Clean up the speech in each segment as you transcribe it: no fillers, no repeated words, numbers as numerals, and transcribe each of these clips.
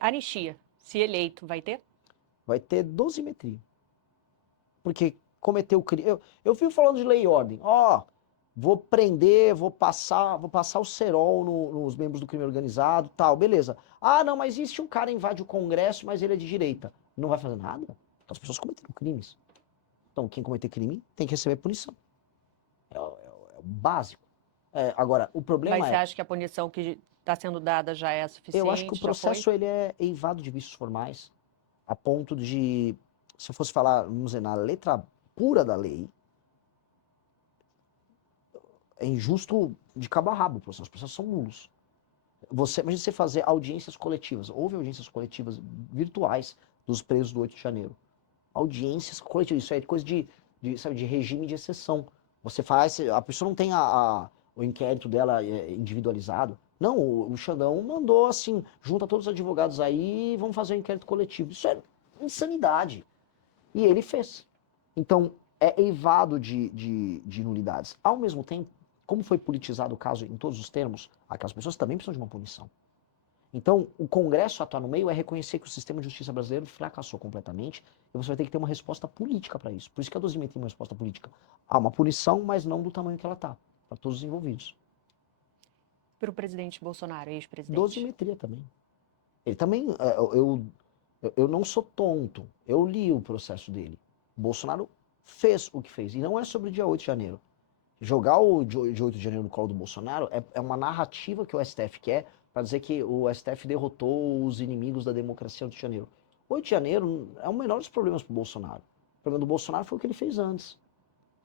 Anistia, se eleito, vai ter? Vai ter dosimetria. Porque cometeu crime. Eu vivo falando de lei e ordem. Ó, vou prender, vou passar o cerol nos membros do crime organizado, tal, beleza. Ah, não, mas e se um cara invade o Congresso, mas ele é de direita? Não vai fazer nada? As pessoas cometeram crimes. Então, quem cometer crime tem que receber punição. É o básico. Agora, o Mas problema você é, acha que a punição que está sendo dada já é eu acho que o suficiente? Já foi? processo ele é eivado de vícios formais, a ponto de, se eu fosse falar, vamos dizer, na letra pura da lei, é injusto de cabo a rabo, os processos são nulos. Imagina você fazer audiências coletivas. Houve audiências coletivas virtuais dos presos do 8 de janeiro. Audiências coletivas, isso é coisa sabe, de regime de exceção. Você faz, a pessoa não tem o inquérito dela individualizado. Não, o Xandão mandou assim, junta todos os advogados aí e vamos fazer um inquérito coletivo. Isso é insanidade. E ele fez. Então, é eivado de nulidades. Ao mesmo tempo, como foi politizado o caso em todos os termos, aquelas pessoas também precisam de uma punição. Então, o Congresso atuar no meio é reconhecer que o sistema de justiça brasileiro fracassou completamente e você vai ter que ter uma resposta política para isso. Por isso que a dosimetria é uma resposta política. Há uma punição, mas não do tamanho que ela está, para todos os envolvidos. Para o presidente Bolsonaro, ex-presidente. Dosimetria também. Ele também, eu não sou tonto, eu li o processo dele. O Bolsonaro fez o que fez, e não é sobre o dia 8 de janeiro. Jogar o de 8 de janeiro no colo do Bolsonaro é uma narrativa que o STF quer para dizer que o STF derrotou os inimigos da democracia do 8 de janeiro. 8 de janeiro é o menor dos problemas para o Bolsonaro. O problema do Bolsonaro foi o que ele fez antes.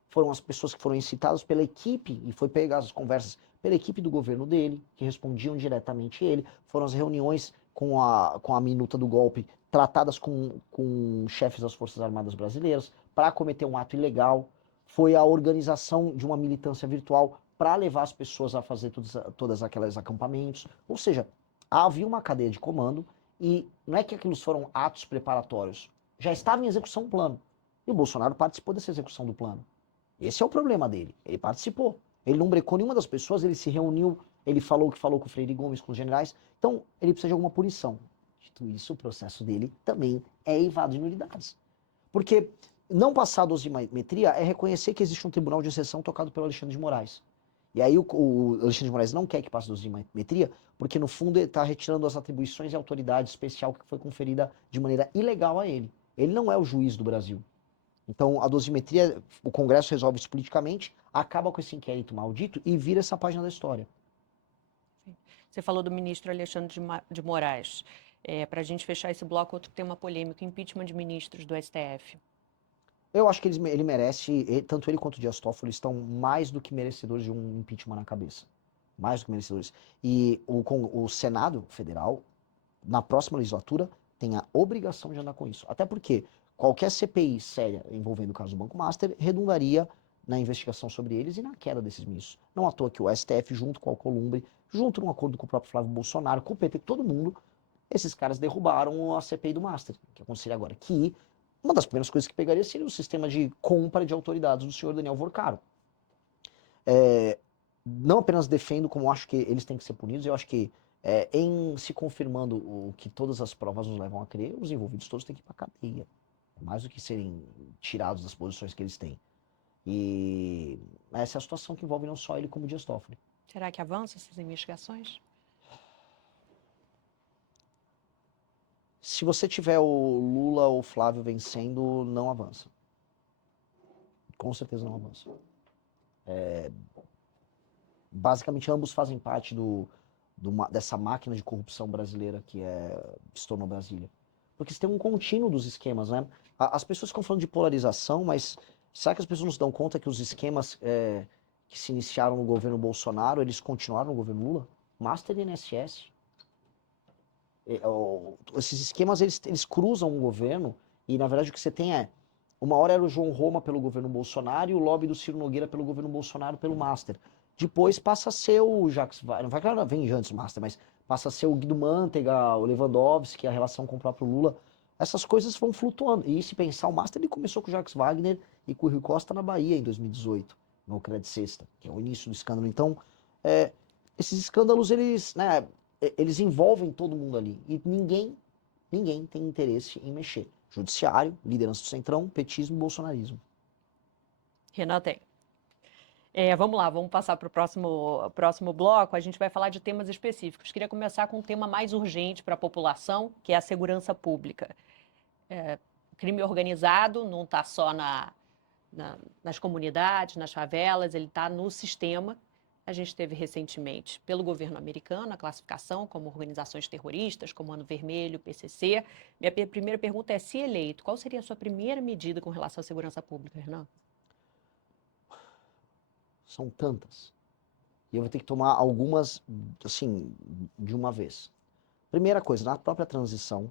Foram as pessoas que foram incitadas pela equipe, e foi pegar as conversas pela equipe do governo dele, que respondiam diretamente ele. Foram as reuniões com a minuta do golpe, tratadas com chefes das Forças Armadas Brasileiras, para cometer um ato ilegal. Foi a organização de uma militância virtual para levar as pessoas a fazer todas aqueles acampamentos. Ou seja, havia uma cadeia de comando, e não é que aqueles foram atos preparatórios. Já estava em execução um plano. E o Bolsonaro participou dessa execução do plano. Esse é o problema dele. Ele participou. Ele não brecou nenhuma das pessoas, ele se reuniu, ele falou o que falou com o Freire Gomes, com os generais. Então, ele precisa de alguma punição. Dito isso, o processo dele também é eivado de nulidades. Porque não passar a dosimetria é reconhecer que existe um tribunal de exceção tocado pelo Alexandre de Moraes. E aí o Alexandre de Moraes não quer que passe a dosimetria, porque no fundo ele está retirando as atribuições e autoridade especial que foi conferida de maneira ilegal a ele. Ele não é o juiz do Brasil. Então, a dosimetria, o Congresso resolve isso politicamente, acaba com esse inquérito maldito e vira essa página da história. Você falou do ministro Alexandre de Moraes. Para a gente fechar esse bloco, outro tema polêmico, impeachment de ministros do STF. Eu acho que ele merece, tanto ele quanto o Dias Toffoli estão mais do que merecedores de um impeachment na cabeça. Mais do que merecedores. E o Senado Federal, na próxima legislatura, tem a obrigação de andar com isso. Até porque qualquer CPI séria envolvendo o caso do Banco Master redundaria na investigação sobre eles e na queda desses ministros. Não à toa que o STF, junto com a Alcolumbre, junto num acordo com o próprio Flávio Bolsonaro, com o PT, todo mundo, esses caras derrubaram a CPI do Master, que aconteceria agora. Que uma das primeiras coisas que pegaria seria o sistema de compra de autoridades do senhor Daniel Vorcaro. Não apenas defendo, como acho que eles têm que ser punidos, eu acho que em se confirmando o que todas as provas nos levam a crer, os envolvidos todos têm que ir para cadeia. Mais do que serem tirados das posições que eles têm. E essa é a situação que envolve não só ele como o Dias Toffoli. Será que avança essas investigações? Se você tiver o Lula ou o Flávio vencendo, não avança. Com certeza não avança. Basicamente, ambos fazem parte dessa máquina de corrupção brasileira que se tornou Brasília. Porque você tem um contínuo dos esquemas, né? As pessoas ficam falando de polarização, mas será que as pessoas não se dão conta que os esquemas que se iniciaram no governo Bolsonaro, eles continuaram no governo Lula? Master e INSS. Esses esquemas, eles cruzam o governo e, na verdade, o que você tem uma hora era o João Roma pelo governo Bolsonaro e o lobby do Ciro Nogueira pelo governo Bolsonaro pelo Master. Depois passa a ser o Jacques Wagner, não vai que ela vem antes do Master, mas passa a ser o Guido Mantega, o Lewandowski, a relação com o próprio Lula. Essas coisas vão flutuando. E se pensar, o Master ele começou com o Jacques Wagner e com o Rui Costa na Bahia em 2018, no Crédito Sexta, que é o início do escândalo. Então, esses escândalos, eles, né, eles envolvem todo mundo ali. E ninguém tem interesse em mexer. Judiciário, liderança do Centrão, petismo e bolsonarismo. Renan tem. Vamos lá, vamos passar para o próximo bloco. A gente vai falar de temas específicos. Queria começar com um tema mais urgente para a população, que é a segurança pública. Crime organizado não está só nas comunidades, nas favelas, ele está no sistema. A gente teve recentemente, pelo governo americano, a classificação como organizações terroristas, Comando Vermelho, PCC. Minha primeira pergunta é, se eleito, qual seria a sua primeira medida com relação à segurança pública, Renan? São tantas. E eu vou ter que tomar algumas, assim, de uma vez. Primeira coisa, na própria transição,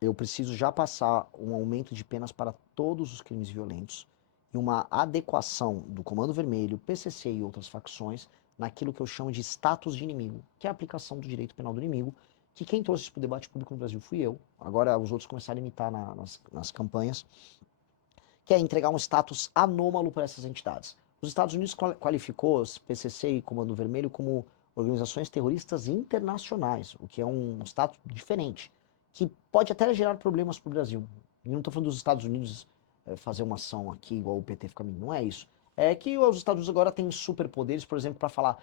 eu preciso já passar um aumento de penas para todos os crimes violentos e uma adequação do Comando Vermelho, PCC e outras facções naquilo que eu chamo de status de inimigo, que é a aplicação do direito penal do inimigo, que quem trouxe isso para o debate público no Brasil fui eu, agora os outros começaram a imitar nas campanhas, que é entregar um status anômalo para essas entidades. Os Estados Unidos qualificou os PCC e Comando Vermelho como organizações terroristas internacionais, o que é um status diferente, que pode até gerar problemas para o Brasil. E não estou falando dos Estados Unidos fazer uma ação aqui igual o PT fica, não é isso. É que os Estados Unidos agora têm superpoderes, por exemplo, para falar,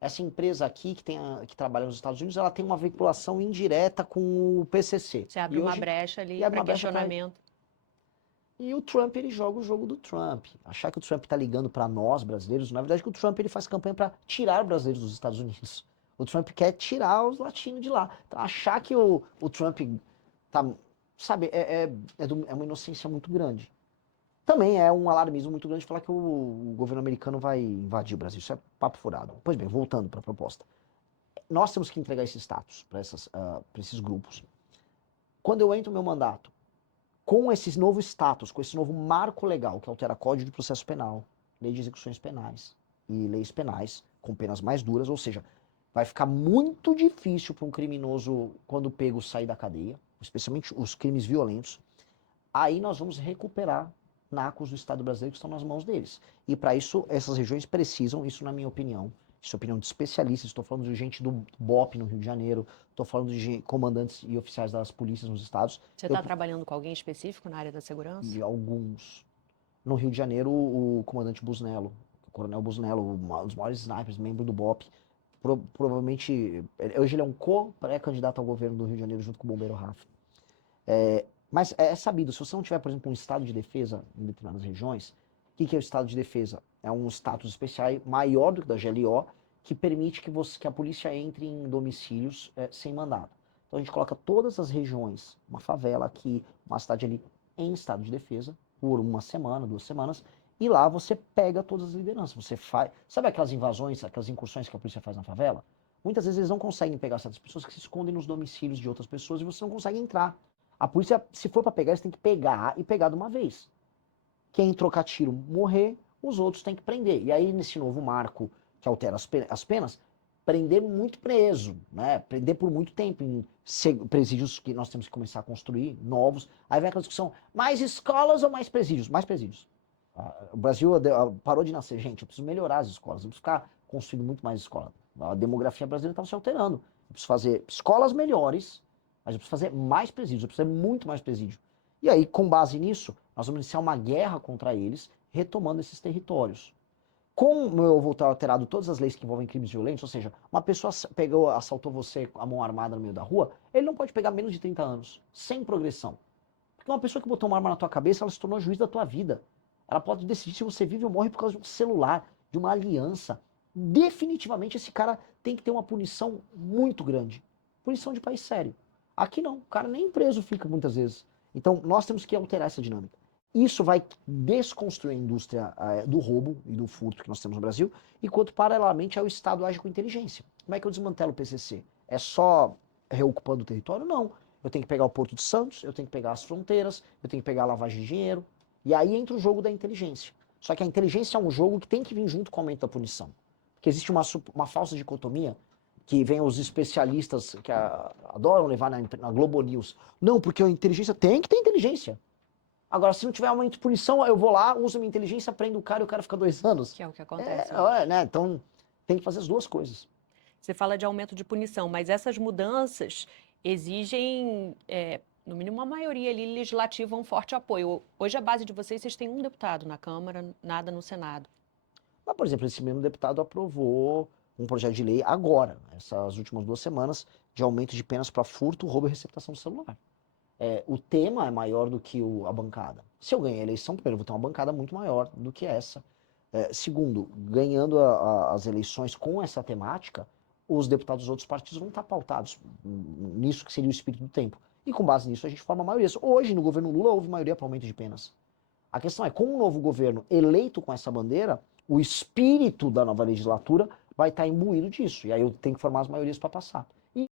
essa empresa aqui que trabalha nos Estados Unidos, ela tem uma vinculação indireta com o PCC. Você abre uma brecha ali para questionamento. E o Trump, ele joga o jogo do Trump. Achar que o Trump tá ligando para nós, brasileiros, na verdade que o Trump ele faz campanha para tirar brasileiros dos Estados Unidos. O Trump quer tirar os latinos de lá. Então, achar que o Trump tá, sabe, é uma inocência muito grande. Também é um alarmismo muito grande falar que o governo americano vai invadir o Brasil. Isso é papo furado. Pois bem, voltando para a proposta. Nós temos que entregar esse status para esses grupos. Quando eu entro no meu mandato, com esse novo status, com esse novo marco legal que altera Código de Processo Penal, Lei de Execuções Penais e leis penais com penas mais duras, ou seja, vai ficar muito difícil para um criminoso, quando pego, sair da cadeia, especialmente os crimes violentos. Aí nós vamos recuperar nacos do Estado brasileiro que estão nas mãos deles. E para isso, essas regiões precisam, isso na minha opinião, isso é opinião de especialistas, estou falando de gente do BOP no Rio de Janeiro, estou falando de comandantes e oficiais das polícias nos estados. Você está trabalhando com alguém específico na área da segurança? De alguns. No Rio de Janeiro, o comandante Busnello, o coronel Busnello, um dos maiores snipers, membro do BOP, provavelmente, hoje ele é um pré-candidato ao governo do Rio de Janeiro junto com o bombeiro Rafa. Mas é sabido, se você não tiver, por exemplo, um estado de defesa em determinadas regiões, o que é o estado de defesa? É um status especial maior do que da GLO, que permite que a polícia entre em domicílios sem mandado. Então a gente coloca todas as regiões, uma favela aqui, uma cidade ali, em estado de defesa, por uma semana, 2 semanas, e lá você pega todas as lideranças. Você faz. Sabe aquelas invasões, aquelas incursões que a polícia faz na favela? Muitas vezes eles não conseguem pegar certas pessoas que se escondem nos domicílios de outras pessoas e você não consegue entrar. A polícia, se for para pegar, eles têm que pegar e pegar de uma vez. Quem trocar tiro morrer, os outros têm que prender. E aí, nesse novo marco que altera as penas, prender muito preso, né? Prender por muito tempo em presídios que nós temos que começar a construir, novos. Aí vem aquela discussão, mais escolas ou mais presídios? Mais presídios. O Brasil parou de nascer, gente, eu preciso melhorar as escolas, eu preciso ficar construindo muito mais escola. A demografia brasileira estava se alterando. Eu preciso fazer escolas melhores, mas eu preciso fazer mais presídios, eu preciso fazer muito mais presídio. E aí, com base nisso, nós vamos iniciar uma guerra contra eles, retomando esses territórios. Como eu vou ter alterado todas as leis que envolvem crimes violentos, ou seja, uma pessoa assaltou você com a mão armada no meio da rua, ele não pode pegar menos de 30 anos, sem progressão. Porque uma pessoa que botou uma arma na tua cabeça, ela se tornou juiz da tua vida. Ela pode decidir se você vive ou morre por causa de um celular, de uma aliança. Definitivamente esse cara tem que ter uma punição muito grande. Punição de país sério. Aqui não, o cara nem preso fica muitas vezes. Então nós temos que alterar essa dinâmica. Isso vai desconstruir a indústria do roubo e do furto que nós temos no Brasil, enquanto paralelamente o Estado age com inteligência. Como é que eu desmantelo o PCC? É só reocupando o território? Não. Eu tenho que pegar o Porto de Santos, eu tenho que pegar as fronteiras, eu tenho que pegar a lavagem de dinheiro, e aí entra o jogo da inteligência. Só que a inteligência é um jogo que tem que vir junto com o aumento da punição. Porque existe uma falsa dicotomia que vem os especialistas que adoram levar na Globo News. Não, porque a inteligência tem que ter inteligência. Agora, se não tiver aumento de punição, eu vou lá, uso minha inteligência, prendo o cara e o cara fica 2 anos. Que é o que acontece. Né? Então, tem que fazer as duas coisas. você fala de aumento de punição, mas essas mudanças exigem, no mínimo, uma maioria ali legislativa, um forte apoio. Hoje, a base de vocês têm um deputado na Câmara, nada no Senado. Mas, por exemplo, esse mesmo deputado aprovou um projeto de lei agora, essas últimas 2 semanas, de aumento de penas para furto, roubo e receptação do celular. O tema é maior do que a bancada. Se eu ganhar a eleição, primeiro, eu vou ter uma bancada muito maior do que essa. Segundo, ganhando as eleições com essa temática, os deputados dos outros partidos vão estar pautados nisso que seria o espírito do tempo. E com base nisso a gente forma maiorias. Hoje, no governo Lula, houve maioria para aumento de penas. A questão é, com um novo governo eleito com essa bandeira, o espírito da nova legislatura vai estar imbuído disso. E aí eu tenho que formar as maiorias para passar.